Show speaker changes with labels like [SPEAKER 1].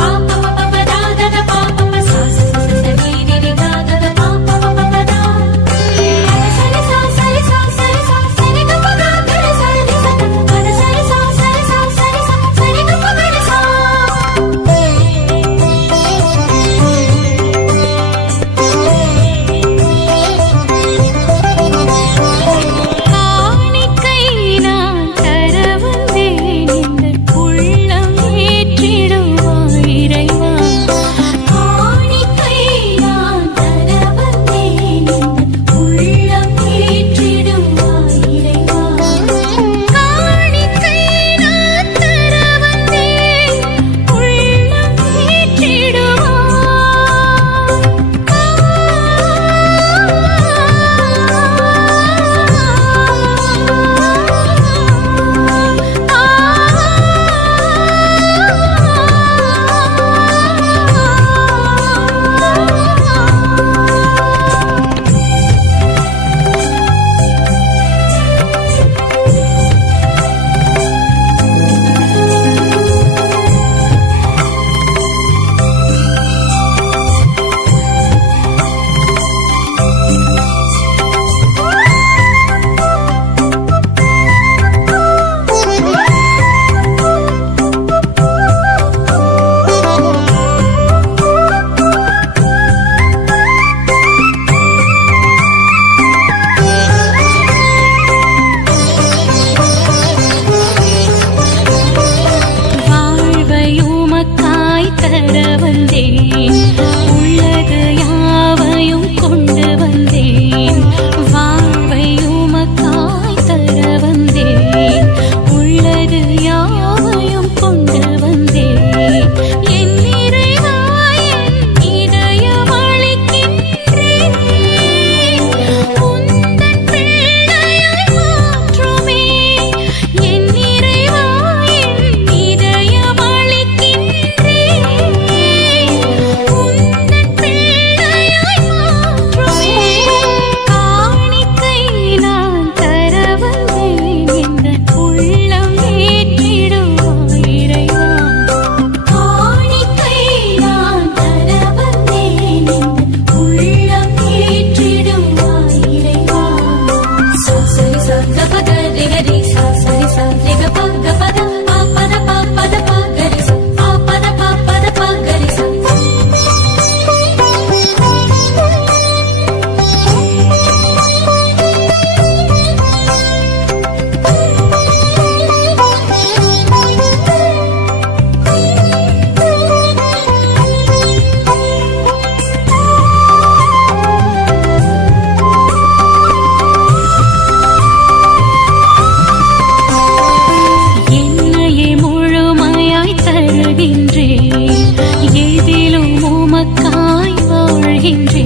[SPEAKER 1] పాప தர வந்தேன். உமக்காய் வாழ்கின்றேன்.